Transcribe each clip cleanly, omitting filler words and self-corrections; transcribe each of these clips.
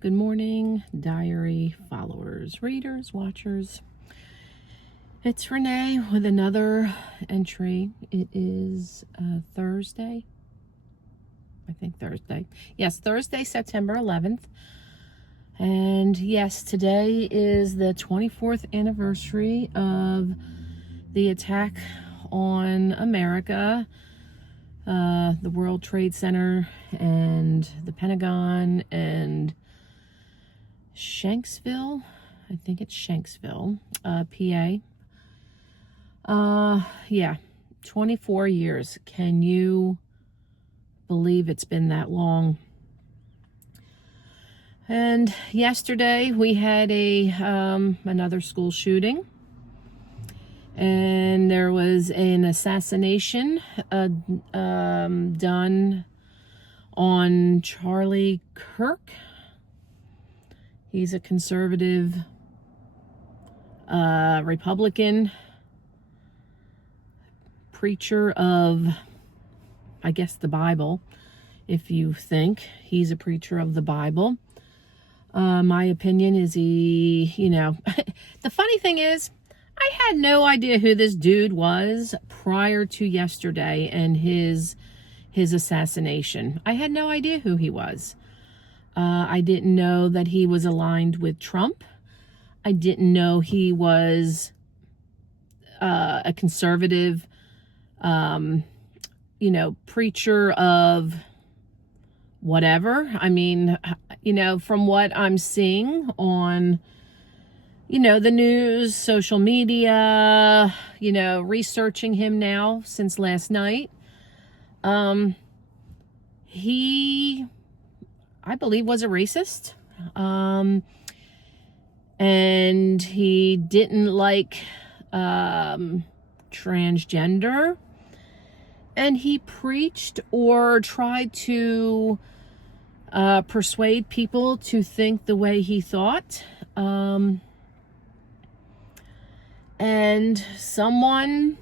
Good morning, diary followers, readers, watchers. It's Renee with another entry. It is Thursday. I think Thursday. Yes, Thursday, September 11th. And yes, today is the 24th anniversary of the attack on America, the World Trade Center and the Pentagon and Shanksville. I think it's Shanksville, PA. Yeah, 24 years. Can you believe it's been that long? And yesterday we had another school shooting, and there was an assassination done on Charlie Kirk. He's a conservative Republican preacher of, I guess, the Bible, if you think he's a preacher of the Bible. My opinion is the funny thing is, I had no idea who this dude was prior to yesterday and his assassination. I had no idea who he was. I didn't know that he was aligned with Trump. I didn't know he was a conservative, preacher of whatever. I mean, from what I'm seeing on, the news, social media, researching him now since last night, he, I believe, was a racist. And he didn't like transgender. And he preached or tried to persuade people to think the way he thought. And someone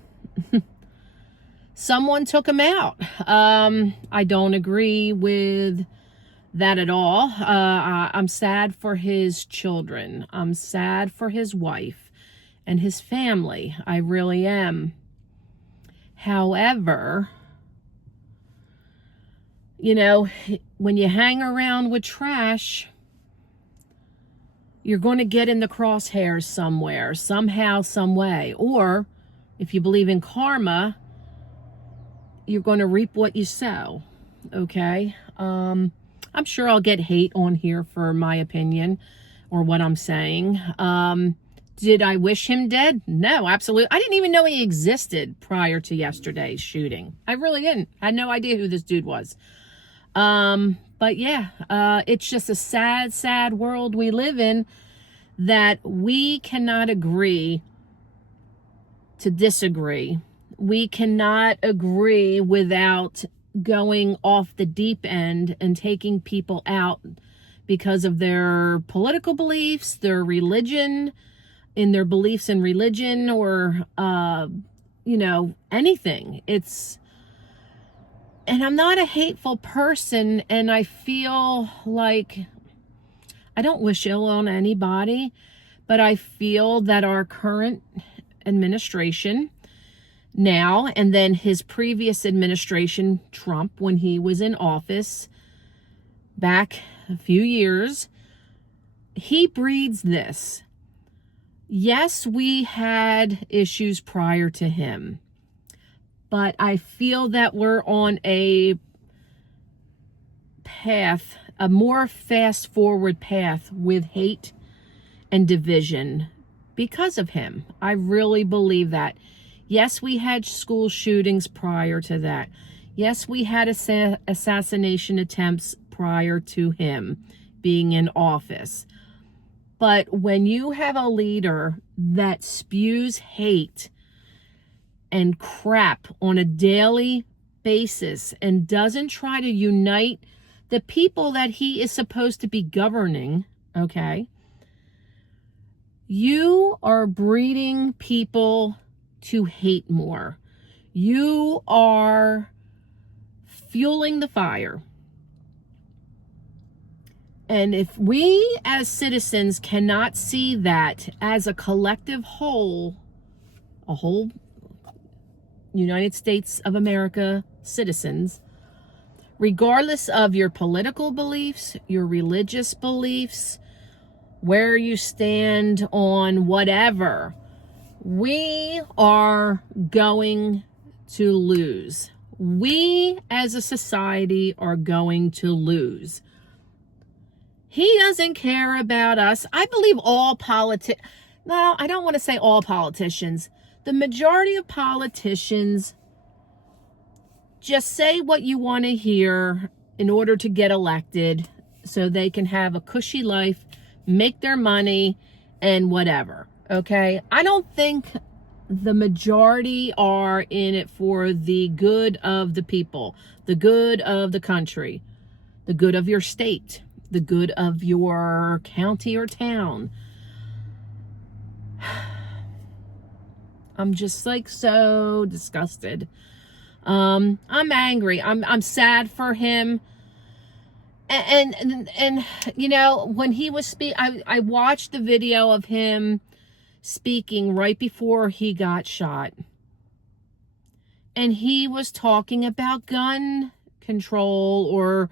took him out. I don't agree with that at all. I'm sad for his children. I'm sad for his wife and his family. I really am. However, when you hang around with trash, you're going to get in the crosshairs somewhere, somehow, some way. Or if you believe in karma, you're going to reap what you sow. Okay? I'm sure I'll get hate on here for my opinion or what I'm saying. Did I wish him dead? No, absolutely. I didn't even know he existed prior to yesterday's shooting. I really didn't. I had no idea who this dude was. But yeah, it's just a sad, sad world we live in, that we cannot agree to disagree. We cannot agree without going off the deep end and taking people out because of their political beliefs, their religion, in their beliefs in religion, or, anything. And I'm not a hateful person, and I feel like I don't wish ill on anybody, but I feel that our current administration now, and then his previous administration, Trump, when he was in office back a few years, he breeds this. Yes, we had issues prior to him, but I feel that we're on a path, a more fast forward path with hate and division because of him. I really believe that. Yes, we had school shootings prior to that. Yes, we had assassination attempts prior to him being in office. But when you have a leader that spews hate and crap on a daily basis and doesn't try to unite the people that he is supposed to be governing, okay, you are breeding people to hate more. You are fueling the fire. And if we as citizens cannot see that as a collective whole, a whole United States of America citizens, regardless of your political beliefs, your religious beliefs, where you stand on whatever, we are going to lose. We as a society are going to lose. He doesn't care about us. I believe no, I don't want to say all politicians. The majority of politicians just say what you want to hear in order to get elected so they can have a cushy life, make their money, and whatever. Okay? I don't think the majority are in it for the good of the people, the good of the country, the good of your state, the good of your county or town. I'm just like so disgusted. I'm angry. I'm sad for him. And you know, when he was I watched the video of him speaking right before he got shot. And he was talking about gun control, or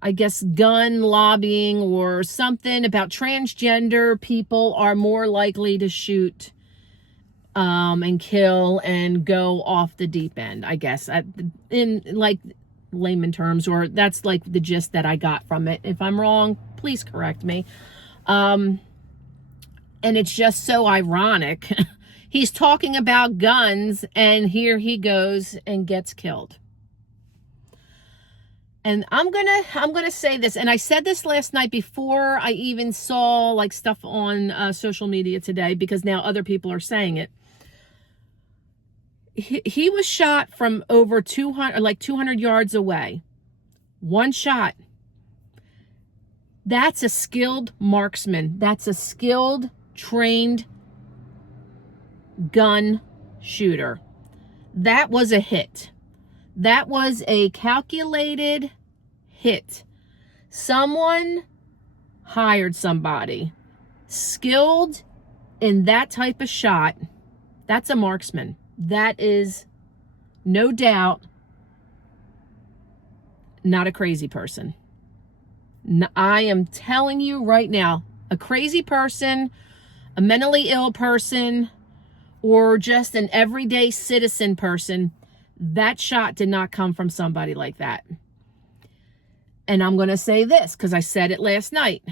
I guess gun lobbying, or something about transgender people are more likely to shoot and kill and go off the deep end, I guess, in like layman terms, or that's like the gist that I got from it. If I'm wrong, please correct me. And it's just so ironic. He's talking about guns, and here he goes and gets killed. And I'm gonna say this, and I said this last night before I even saw like stuff on social media today, because now other people are saying it. He was shot from over 200 yards away. One shot. That's a skilled marksman. That's a skilled, trained gun shooter. That was a hit. That was a calculated hit. Someone hired somebody skilled in that type of shot. That's a marksman. That is no doubt not a crazy person. I am telling you right now, a crazy person, a mentally ill person, or just an everyday citizen person, that shot did not come from somebody like that. And I'm going to say this because I said it last night.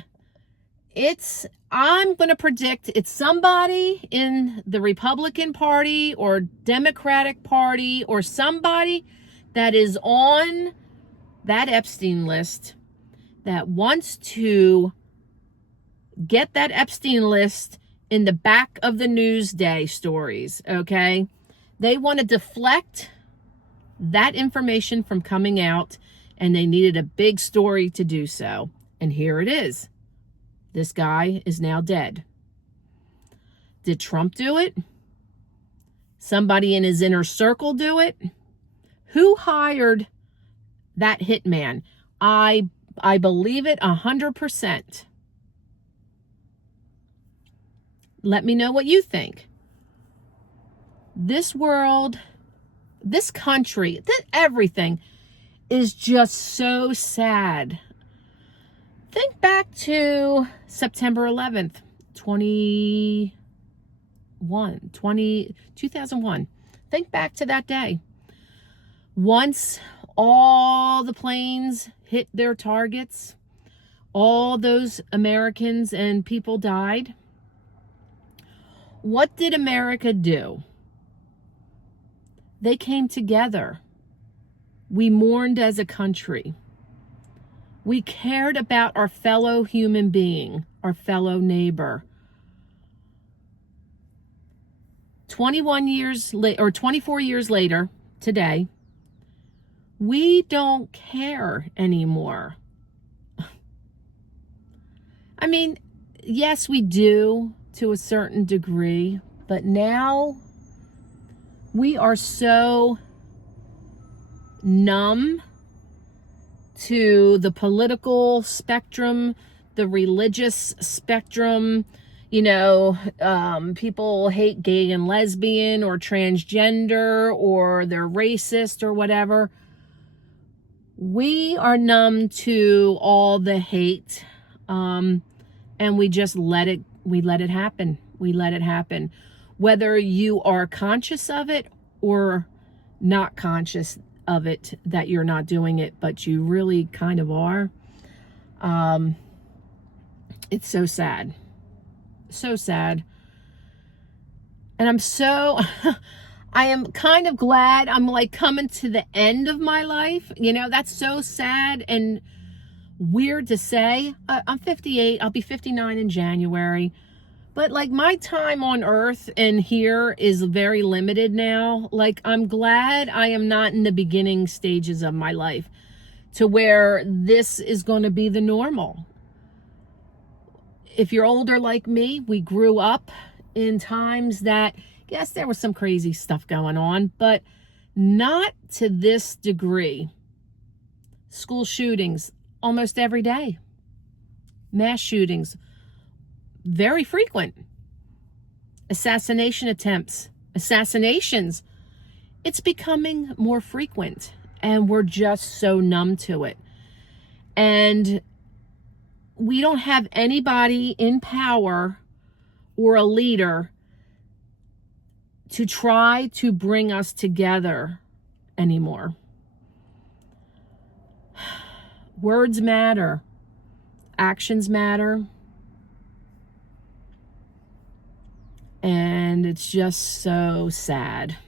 I'm going to predict it's somebody in the Republican Party or Democratic Party, or somebody that is on that Epstein list that wants to get that Epstein list in the back of the Newsday stories, okay? They want to deflect that information from coming out, and they needed a big story to do so. And here it is. This guy is now dead. Did Trump do it? Somebody in his inner circle do it? Who hired that hitman? I believe it 100%. Let me know what you think. This world, this country, everything is just so sad. Think back to September 11th, 2001. Think back to that day. Once all the planes hit their targets, all those Americans and people died. What did America do? They came together. We mourned as a country. We cared about our fellow human being, our fellow neighbor. 24 years later, today, we don't care anymore. I mean, yes, we do to a certain degree, but now we are so numb to the political spectrum, the religious spectrum. You know, people hate gay and lesbian or transgender or they're racist or whatever. We are numb to all the hate, and we just let it happen. We let it happen. Whether you are conscious of it or not conscious of it, that you're not doing it, but you really kind of are. It's so sad. So sad. And I am kind of glad I'm like coming to the end of my life. You know, that's so sad and weird to say. I'm 58. I'll be 59 in January. But like my time on earth and here is very limited now. Like I'm glad I am not in the beginning stages of my life to where this is going to be the normal. If you're older like me, we grew up in times that, yes, there was some crazy stuff going on, but not to this degree. School shootings almost every day. Mass shootings, very frequent. Assassination attempts, assassinations. It's becoming more frequent, and we're just so numb to it. And we don't have anybody in power or a leader to try to bring us together anymore. Words matter. Actions matter. And it's just so sad.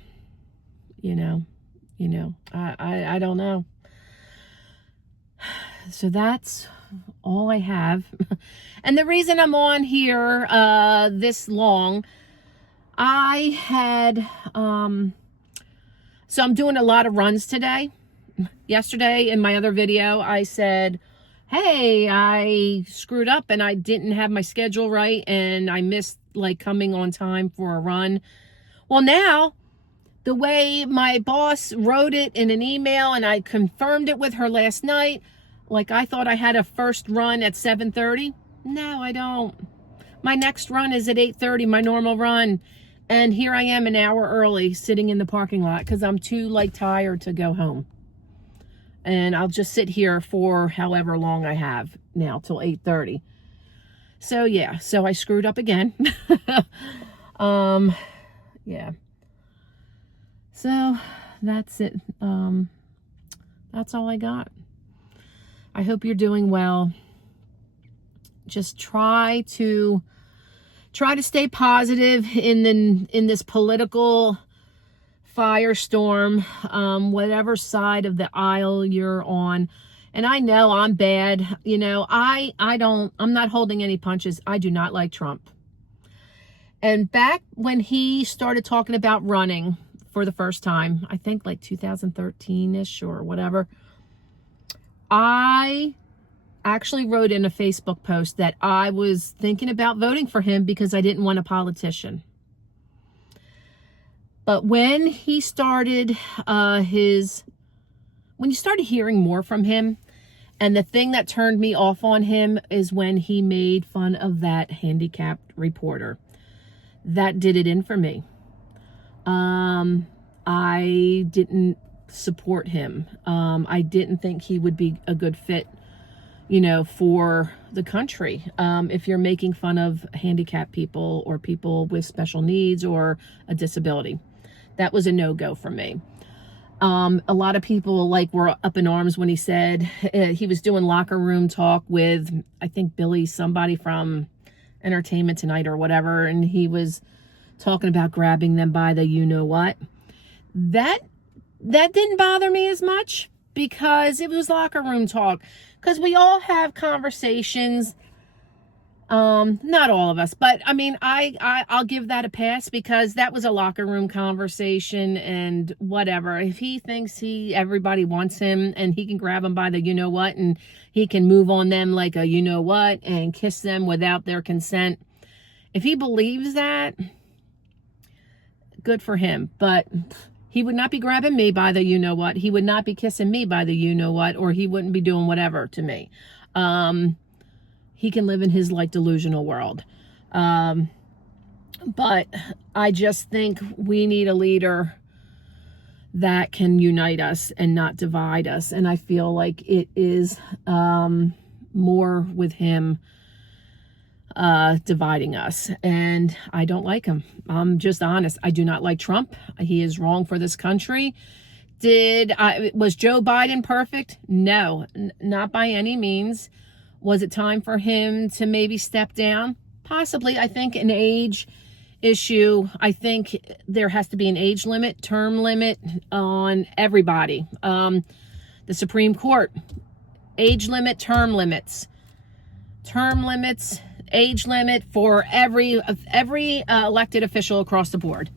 You know, I don't know. So that's all I have. And the reason I'm on here this long, I had so I'm doing a lot of runs today. Yesterday in my other video I said, hey, I screwed up and I didn't have my schedule right and I missed like coming on time for a run. Well, now the way my boss wrote it in an email and I confirmed it with her last night, like I thought I had a first run at 7:30. No, I don't. My next run is at 8:30, my normal run. And here I am an hour early sitting in the parking lot because I'm too like tired to go home. And I'll just sit here for however long I have now till 8:30. So yeah, so I screwed up again. Yeah. So that's it. That's all I got. I hope you're doing well. Just try to stay positive in this political firestorm, whatever side of the aisle you're on. And I know I'm bad. You know, I'm not holding any punches. I do not like Trump. And back when he started talking about running for the first time, I think like 2013-ish or whatever, I actually wrote in a Facebook post that I was thinking about voting for him because I didn't want a politician. But when he started when you started hearing more from him, and the thing that turned me off on him is when he made fun of that handicapped reporter. That did it in for me. I didn't support him. I didn't think he would be a good fit, you know, for the country. If you're making fun of handicapped people or people with special needs or a disability, that was a no-go for me. A lot of people like were up in arms when he said he was doing locker room talk with, I think Billy, somebody from Entertainment Tonight or whatever. And he was talking about grabbing them by the, you know what, that didn't bother me as much because it was locker room talk. Because we all have conversations, not all of us, but I mean, I'll give that a pass because that was a locker room conversation and whatever. If he thinks everybody wants him and he can grab them by the you know what and he can move on them like a you know what and kiss them without their consent, if he believes that, good for him. But He would not be grabbing me by the you-know-what. He would not be kissing me by the you-know-what, or he wouldn't be doing whatever to me. He can live in his, like, delusional world. But I just think we need a leader that can unite us and not divide us. And I feel like it is more with him dividing us, and I don't like him. I'm just honest. I do not like Trump. He is wrong for this country. Was Joe Biden perfect? No, not by any means. Was it time for him to maybe step down? Possibly. I think an age issue. I think there has to be an age limit, term limit on everybody. The Supreme Court, age limit, term limits, age limit for every elected official across the board.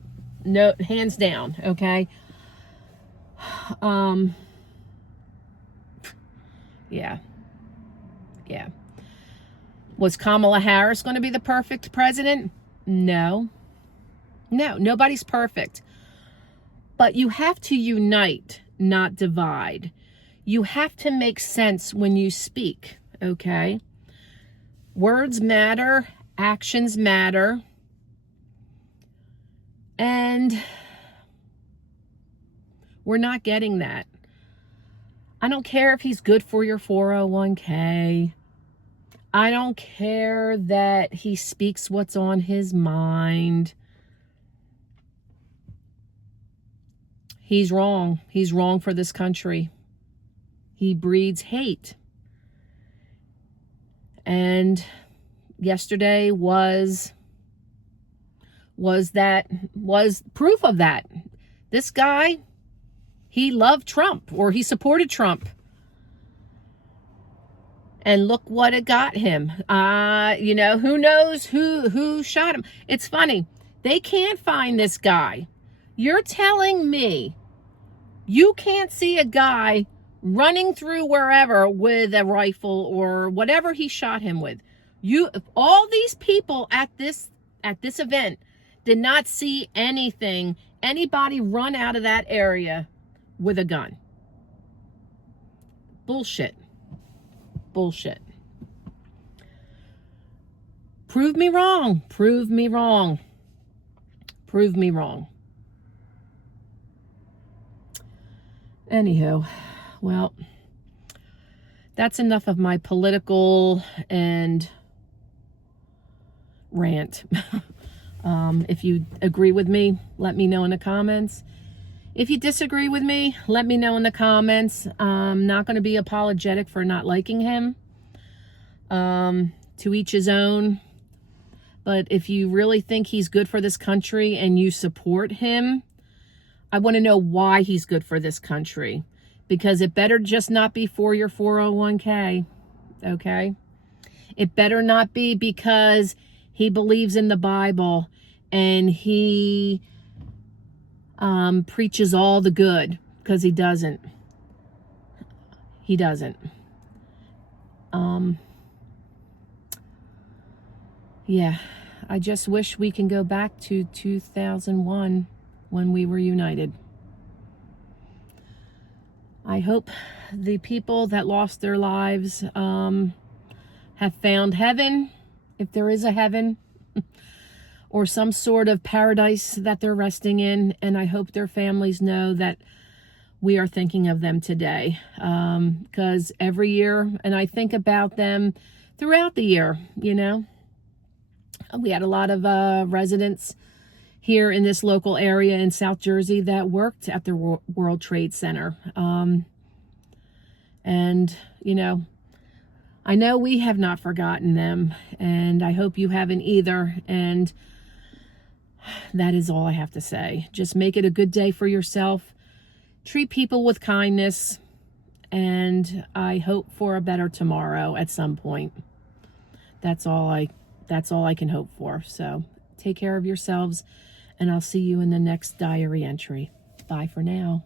No, hands down. Okay. Yeah. Was Kamala Harris going to be the perfect president? No, nobody's perfect. But you have to unite, not divide. You have to make sense when you speak. Okay. Words matter, actions matter, and we're not getting that. I don't care if he's good for your 401k. I don't care that he speaks what's on his mind. He's wrong. He's wrong for this country. He breeds hate. And yesterday was proof of that. This guy, he loved Trump, or he supported Trump. And look what it got him. Who knows who shot him. It's funny. They can't find this guy. You're telling me you can't see a guy running through wherever with a rifle or whatever he shot him with. All these people at this event did not see anybody run out of that area with a gun. Bullshit. Prove me wrong. Anywho, well, that's enough of my political and rant. If you agree with me, let me know in the comments. If you disagree with me, let me know in the comments. I'm not going to be apologetic for not liking him. To each his own. But if you really think he's good for this country and you support him, I want to know why he's good for this country. Because it better just not be for your 401k. Okay? It better not be because he believes in the Bible and he preaches all the good, because he doesn't. Yeah, I just wish we can go back to 2001 when we were united. I hope the people that lost their lives have found heaven, if there is a heaven, or some sort of paradise that they're resting in. And I hope their families know that we are thinking of them today. Because every year, and I think about them throughout the year, We had a lot of residents here in this local area in South Jersey that worked at the World Trade Center. I know we have not forgotten them, and I hope you haven't either. And that is all I have to say. Just make it a good day for yourself. Treat people with kindness, and I hope for a better tomorrow at some point. That's all I can hope for. So take care of yourselves, and I'll see you in the next diary entry. Bye for now.